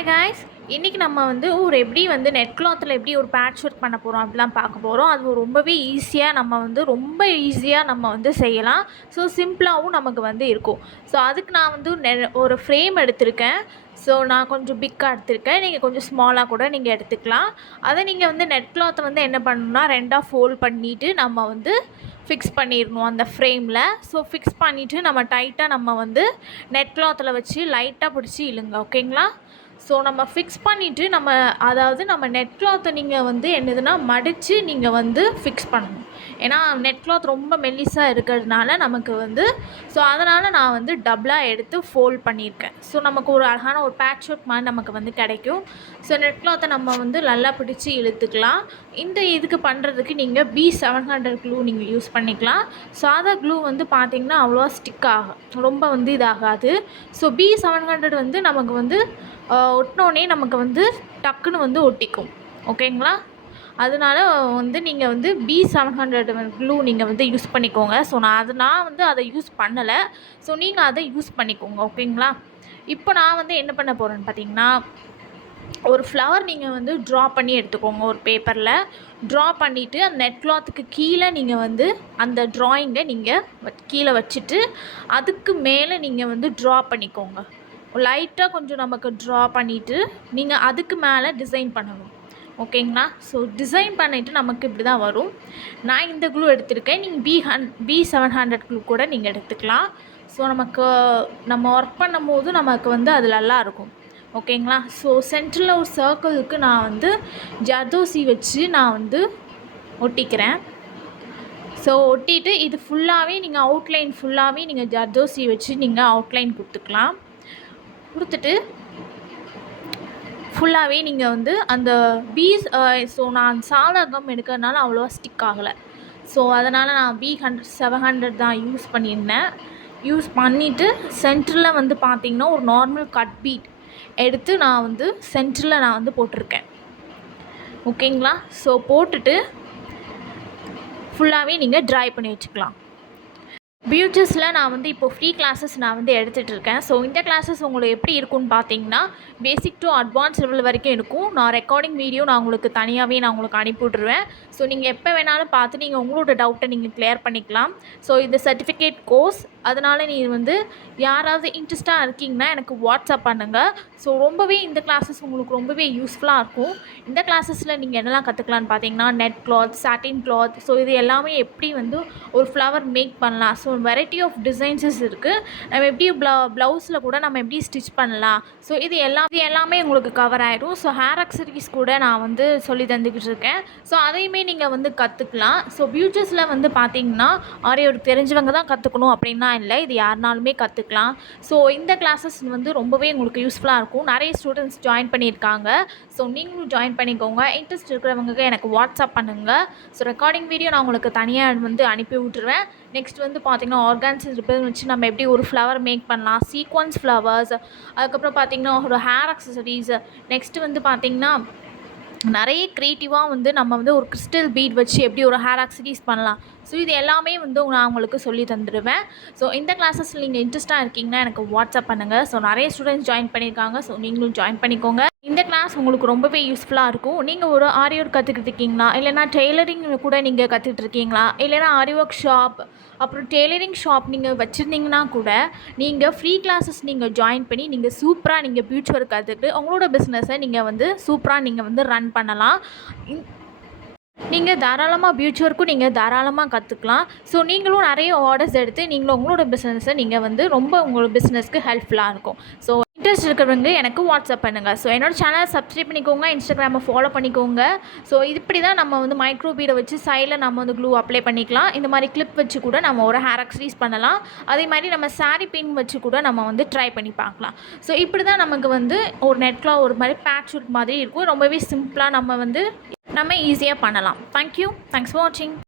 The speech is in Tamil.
ஹாய் காய்ஸ், இன்றைக்கி நம்ம வந்து எப்படி நெட் கிளாத்தில் எப்படி ஒரு பேட்ச் ஒர்க் பண்ண போகிறோம் அப்படிலாம் பார்க்க போகிறோம். அது ரொம்பவே ஈஸியாக ரொம்ப ஈஸியாக நம்ம செய்யலாம். ஸோ சிம்பிளாகவும் நமக்கு இருக்கும். ஸோ அதுக்கு நான் ஒரு ஃப்ரேம் எடுத்திருக்கேன். ஸோ நான் கொஞ்சம் பிக்காக எடுத்திருக்கேன். நீங்கள் கொஞ்சம் ஸ்மாலாக கூட நீங்கள் எடுத்துக்கலாம். அதை நீங்கள் நெட் கிளாத்தை என்ன பண்ணணும்னா ரெண்டாக ஃபோல்ட் பண்ணிவிட்டு நம்ம ஃபிக்ஸ் பண்ணிடணும் அந்த ஃப்ரேமில். ஸோ ஃபிக்ஸ் பண்ணிவிட்டு நம்ம டைட்டாக நம்ம நெட் கிளாத்தில் வச்சு லைட்டாக பிடிச்சி இழுங்க. ஓகேங்களா? ஸோ நம்ம ஃபிக்ஸ் பண்ணிவிட்டு நம்ம நெட் கிளாத்தை நீங்கள் என்னதுன்னா மடித்து நீங்கள் ஃபிக்ஸ் பண்ணணும். ஏன்னா நெட் கிளாத் ரொம்ப மெல்லிஸாக இருக்கிறதுனால நமக்கு ஸோ அதனால் நான் டபுளாக எடுத்து ஃபோல்ட் பண்ணியிருக்கேன். ஸோ நமக்கு ஒரு அழகான ஒரு பேட்ச் ஒர்க் மாதிரி நமக்கு கிடைக்கும். ஸோ நெட் கிளாத்தை நம்ம நல்லா பிடிச்சி இழுத்துக்கலாம். இதுக்கு பண்ணுறதுக்கு நீங்கள் B700 க்ளூ நீங்கள் யூஸ் பண்ணிக்கலாம். சாதா க்ளூ பார்த்திங்கன்னா அவ்வளோவா ஸ்டிக் ஆகும், ரொம்ப இதாகாது. ஸோ B700 நமக்கு ஒட்டினோடனே நமக்கு டக்குன்னு ஒட்டிக்கும். ஓகேங்களா? அதனால நீங்கள் B700 க்ளூ நீங்கள் யூஸ் பண்ணிக்கோங்க. ஸோ நான் அதை யூஸ் பண்ணலை. ஸோ நீங்கள் அதை யூஸ் பண்ணிக்கோங்க. ஓகேங்களா? இப்போ நான் என்ன பண்ண போகிறேன்னு பார்த்தீங்கன்னா, ஒரு ஃப்ளவர் நீங்கள் ட்ரா பண்ணி எடுத்துக்கோங்க. ஒரு பேப்பரில் ட்ரா பண்ணிவிட்டு அந்த நெட் கிளாத்துக்கு கீழே நீங்கள் அந்த ட்ராயிங்கை நீங்கள் கீழே வச்சுட்டு அதுக்கு மேலே நீங்கள் ட்ரா பண்ணிக்கோங்க. லைட்டாக கொஞ்சம் நமக்கு ட்ரா பண்ணிவிட்டு நீங்கள் அதுக்கு மேலே டிசைன் பண்ணணும். ஓகேங்களா? ஸோ டிசைன் பண்ணிவிட்டு நமக்கு இப்படி தான் வரும். நான் இந்த க்ளூ எடுத்திருக்கேன். நீங்கள் B700 க்ளூ கூட நீங்கள் எடுத்துக்கலாம். ஸோ நம்ம ஒர்க் பண்ணும் போது நமக்கு அது நல்லாயிருக்கும். ஓகேங்களா? ஸோ சென்டரில் ஒரு சர்க்கிளுக்கு நான் ஜர்தோசி வச்சு நான் ஒட்டிக்கிறேன். ஸோ ஒட்டிட்டு இது ஃபுல்லாகவே நீங்கள் அவுட்லைன் ஃபுல்லாகவே நீங்கள் ஜர்தோசி வச்சு நீங்கள் அவுட்லைன் கொடுத்துட்டு ஃபுல்லாகவே நீங்கள் அந்த ஸோ நான் சாதகம் எடுக்கிறதுனால அவ்வளோவா ஸ்டிக் ஆகலை. ஸோ அதனால் நான் B700 தான் யூஸ் பண்ணியிருந்தேன். யூஸ் பண்ணிவிட்டு சென்டரில் பார்த்திங்கன்னா ஒரு நார்மல் கட் பீட் எடுத்து நான் சென்டரில் நான் போட்டிருக்கேன். ஓகேங்களா? ஸோ போட்டுட்டு ஃபுல்லாகவே நீங்கள் ட்ரை பண்ணி வச்சுக்கலாம். பியூச்சர்ஸில் நான் இப்போது ஃப்ரீ கிளாஸஸ் நான் எடுத்துகிட்ருக்கேன். ஸோ இந்த கிளாஸஸ் உங்களுக்கு எப்படி இருக்குன்னு பார்த்தீங்கன்னா, பேசிக் டு அட்வான்ஸ் லெவல் வரைக்கும் இருக்கும். நான் ரெக்கார்டிங் வீடியோ நான் உங்களுக்கு தனியாகவே நான் உங்களுக்கு அனுப்பிவிட்ருவேன். ஸோ நீங்கள் எப்போ வேணாலும் பார்த்து நீங்கள் உங்களோட டவுட்டை நீங்கள் கிளியர் பண்ணிக்கலாம். ஸோ இது சர்டிஃபிகேட் கோர்ஸ். அதனால் நீங்கள் யாராவது இன்ட்ரெஸ்ட்டாக இருக்கீங்கன்னா எனக்கு வாட்ஸ்அப் பண்ணுங்கள். ஸோ ரொம்பவே இந்த கிளாஸஸ் உங்களுக்கு ரொம்பவே யூஸ்ஃபுல்லாக இருக்கும். இந்த கிளாஸஸில் நீங்கள் என்னெல்லாம் கற்றுக்கலான்னு பார்த்தீங்கன்னா, நெட் கிளாத், சாட்டின் கிளாத், ஸோ இது எல்லாமே எப்படி ஒரு ஃப்ளவர் மேக் பண்ணலாம். ஸோ வெரைட்டி ஆஃப் டிசைன்ஸஸ் இருக்குது. நம்ம எப்படி ப்ளவுஸில் கூட நம்ம எப்படி ஸ்டிச் பண்ணலாம். ஸோ இது எல்லாமே உங்களுக்கு கவர் ஆகிடும். ஸோ ஹேர் அக்சரிஸ் கூட நான் சொல்லி தந்துக்கிட்டு இருக்கேன். ஸோ அதையுமே நீங்கள் கற்றுக்கலாம். ஸோ பியூச்சர்ஸில் பார்த்தீங்கன்னா ஆரியோருக்கு தெரிஞ்சவங்க தான் கற்றுக்கணும் அப்படின்னா இல்லை, இது யாருனாலுமே கற்றுக்கலாம். ஸோ இந்த கிளாஸஸ் ரொம்பவே உங்களுக்கு யூஸ்ஃபுல்லாக இருக்கும். நிறைய ஸ்டூடெண்ட்ஸ் ஜாயின் பண்ணியிருக்காங்க. ஸோ நீங்களும் ஜாயின் பண்ணிக்கோங்க. இன்ட்ரெஸ்ட் இருக்கிறவங்க எனக்கு வாட்ஸ்அப் பண்ணுங்கள். ஸோ ரெக்கார்டிங் வீடியோ நான் உங்களுக்கு தனியாக அனுப்பி விட்டுருவேன். நெக்ஸ்ட் பார்த்திங்கன்னா ஆர்கான்ஸஸ் ரிப்பன் வச்சு நம்ம எப்படி ஒரு ஃப்ளவர் மேக் பண்ணலாம், சீக்வன்ஸ் ஃப்ளவர்ஸ், அதுக்கப்புறம் பார்த்திங்கன்னா ஒரு ஹேர் அக்சசரிஸ், நெக்ஸ்ட்டு பார்த்திங்கன்னா நிறைய க்ரியேட்டிவாக நம்ம ஒரு கிறிஸ்டல் பீட் வச்சு எப்படி ஒரு ஹேர் அக்சசரிஸ் பண்ணலாம். ஸோ இது எல்லாமே நான் உங்களுக்கு சொல்லி தந்துடுவேன். ஸோ இந்த கிளாஸஸில் நீங்கள் இன்ட்ரெஸ்ட்டாக இருக்கீங்கன்னா எனக்கு வாட்ஸ்அப் பண்ணுங்கள். ஸோ நிறைய ஸ்டூடெண்ட்ஸ் ஜாயின் பண்ணியிருக்காங்க. ஸோ நீங்களும் ஜாயின் பண்ணிக்கோங்க. இந்த கிளாஸ் உங்களுக்கு ரொம்பவே யூஸ்ஃபுல்லாக இருக்கும். நீங்கள் ஒரு ஆரி ஒர்க் கற்றுக்கிட்டு இருக்கீங்களா, இல்லைனா டெய்லரிங் கூட நீங்கள் கற்றுக்கிட்டு இருக்கீங்களா, இல்லைனா ஆரி ஒர்க் ஷாப் அப்புறம் டெய்லரிங் ஷாப் நீங்கள் வச்சுருந்தீங்கன்னா கூட நீங்கள் ஃப்ரீ கிளாஸஸ் நீங்கள் ஜாயின் பண்ணி நீங்கள் சூப்பராக நீங்கள் பியூச்சர் ஒர்க் கற்றுக்கிட்டு உங்களோட பிஸ்னஸை நீங்கள் சூப்பராக நீங்கள் ரன் பண்ணலாம். நீங்கள் தாராளமாக பியூச்சர் ஒர்க்கும் நீங்கள் தாராளமாக கற்றுக்கலாம். ஸோ நீங்களும் நிறைய ஆர்டர்ஸ் எடுத்து நீங்களும் உங்களோட பிஸ்னஸை நீங்கள் ரொம்ப உங்களோட பிஸ்னஸ்க்கு ஹெல்ப்ஃபுல்லாக இருக்கும். ஸோ இன்ட்ரெஸ்ட் இருக்கிறவங்க எனக்கு வாட்ஸ்அப் பண்ணுங்கள். ஸோ என்னோடய சேனலை சப்ஸ்கிரைப் பண்ணிக்கோங்க, இன்ஸ்டாகிராமை ஃபாலோ பண்ணிக்கோங்க. ஸோ இப்படி தான் நம்ம மைக்ரோ பீடை வச்சு சைடில் நம்ம க்ளூ அப்ளை பண்ணிக்கலாம். இந்த மாதிரி கிளிப் வச்சு கூட நம்ம ஒரு ஹேர் அக்சசரிஸ் பண்ணலாம். அதே மாதிரி நம்ம சாரீ பின் வச்சு கூட நம்ம ட்ரை பண்ணி பார்க்கலாம். ஸோ இப்படி தான் நமக்கு ஒரு நெட்டில் ஒரு மாதிரி பேட்ச் ஒர்க் மாதிரி இருக்கும். ரொம்பவே சிம்பிளாக நம்ம ஈஸியாக பண்ணலாம். தேங்க்யூ. தேங்க்ஸ் ஃபார் வாட்சிங்.